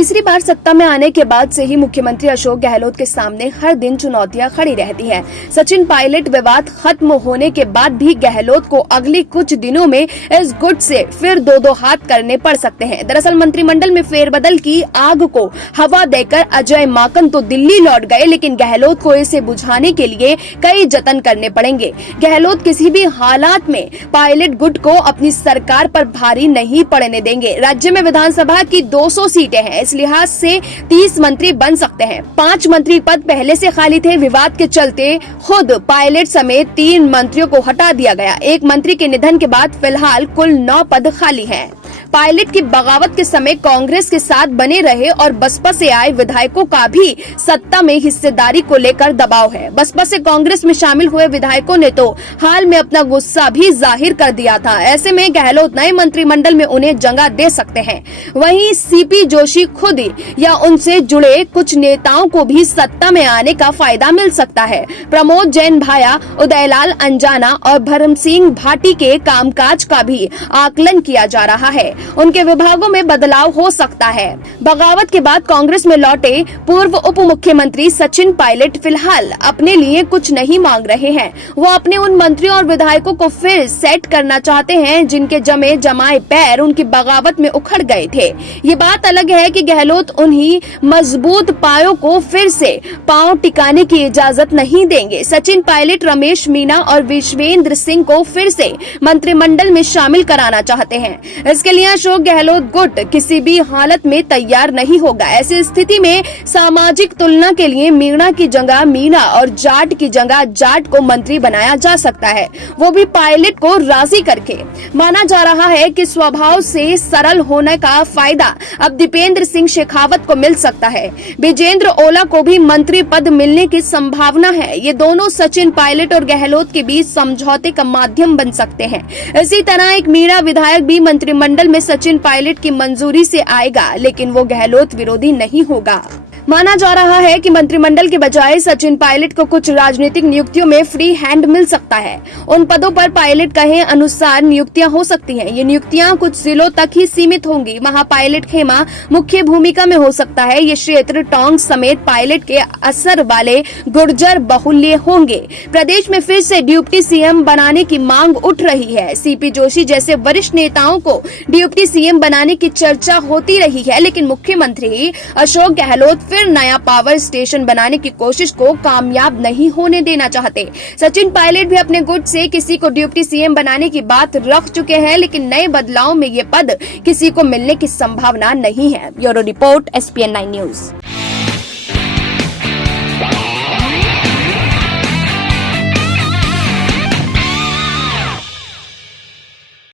तीसरी बार सत्ता में आने के बाद से ही मुख्यमंत्री अशोक गहलोत के सामने हर दिन चुनौतियां खड़ी रहती हैं। सचिन पायलट विवाद खत्म होने के बाद भी गहलोत को अगले कुछ दिनों में इस गुट से फिर दो हाथ करने पड़ सकते हैं। दरअसल मंत्रिमंडल में फेरबदल की आग को हवा देकर अजय माकन तो दिल्ली लौट गए, लेकिन गहलोत को इसे बुझाने के लिए कई जतन करने पड़ेंगे। गहलोत किसी भी हालात में पायलट गुट को अपनी सरकार पर भारी नहीं पड़ने देंगे। राज्य में विधानसभा की 200 सीटें हैं, इस लिहाज से 30 मंत्री बन सकते हैं। 5 मंत्री पद पहले से खाली थे। विवाद के चलते खुद पायलट समेत 3 मंत्रियों को हटा दिया गया। एक मंत्री के निधन के बाद फिलहाल कुल 9 पद खाली हैं। पायलट की बगावत के समय कांग्रेस के साथ बने रहे और बसपा से आए विधायकों का भी सत्ता में हिस्सेदारी को लेकर दबाव है। बसपा से कांग्रेस में शामिल हुए विधायकों ने तो हाल में अपना गुस्सा भी जाहिर कर दिया था। ऐसे में गहलोत नए मंत्रिमंडल में उन्हें जगह दे सकते हैं। वहीं सीपी जोशी खुद या उनसे जुड़े कुछ नेताओं को भी सत्ता में आने का फायदा मिल सकता है। प्रमोद जैन भाया, उदयलाल अंजाना और भरम सिंह भाटी के कामकाज का भी आकलन किया जा रहा है। उनके विभागों में बदलाव हो सकता है। बगावत के बाद कांग्रेस में लौटे पूर्व उप मुख्यमंत्री सचिन पायलट फिलहाल अपने लिए कुछ नहीं मांग रहे हैं। वो अपने उन मंत्रियों और विधायकों को फिर सेट करना चाहते हैं जिनके जमाए पैर उनकी बगावत में उखड़ गए थे। ये बात अलग है कि गहलोत उन्हीं मजबूत पायों को फिर से पांव टिकाने की इजाजत नहीं देंगे। सचिन पायलट रमेश मीना और विश्वेंद्र सिंह को फिर से मंत्रिमंडल में शामिल कराना चाहते हैं। इसके लिए अशोक गहलोत गुट किसी भी हालत में तैयार नहीं होगा। ऐसी स्थिति में सामाजिक तुलना के लिए मीणा की जगह मीणा और जाट की जगह जाट को मंत्री बनाया जा सकता है, वो भी पायलट को राजी करके। माना जा रहा है कि स्वभाव से सरल होने का फायदा अब दीपेंद्र सिंह शेखावत को मिल सकता है। विजेंद्र ओला को भी मंत्री पद मिलने की संभावना है। ये दोनों सचिन पायलट और गहलोत के बीच समझौते का माध्यम बन सकते हैं। इसी तरह एक मीणा विधायक भी मंत्रिमंडल में सचिन पायलट की मंजूरी से आएगा, लेकिन वो गहलोत विरोधी नहीं होगा। माना जा रहा है कि मंत्रिमंडल के बजाय सचिन पायलट को कुछ राजनीतिक नियुक्तियों में फ्री हैंड मिल सकता है। उन पदों पर पायलट कहे अनुसार नियुक्तियां हो सकती हैं। ये नियुक्तियां कुछ जिलों तक ही सीमित होंगी। वहां पायलट खेमा मुख्य भूमिका में हो सकता है। ये क्षेत्र टोंक समेत पायलट के असर वाले गुर्जर बहुल्य होंगे। प्रदेश में फिर से डिप्टी सीएम बनाने की मांग उठ रही है। सीपी जोशी जैसे वरिष्ठ नेताओं को डिप्टी सीएम बनाने की चर्चा होती रही है, लेकिन मुख्यमंत्री अशोक गहलोत फिर नया पावर स्टेशन बनाने की कोशिश को कामयाब नहीं होने देना चाहते। सचिन पायलट भी अपने गुट से किसी को डिप्टी सीएम बनाने की बात रख चुके हैं, लेकिन नए बदलाव में ये पद किसी को मिलने की संभावना नहीं है। Bureau report SPN9 news.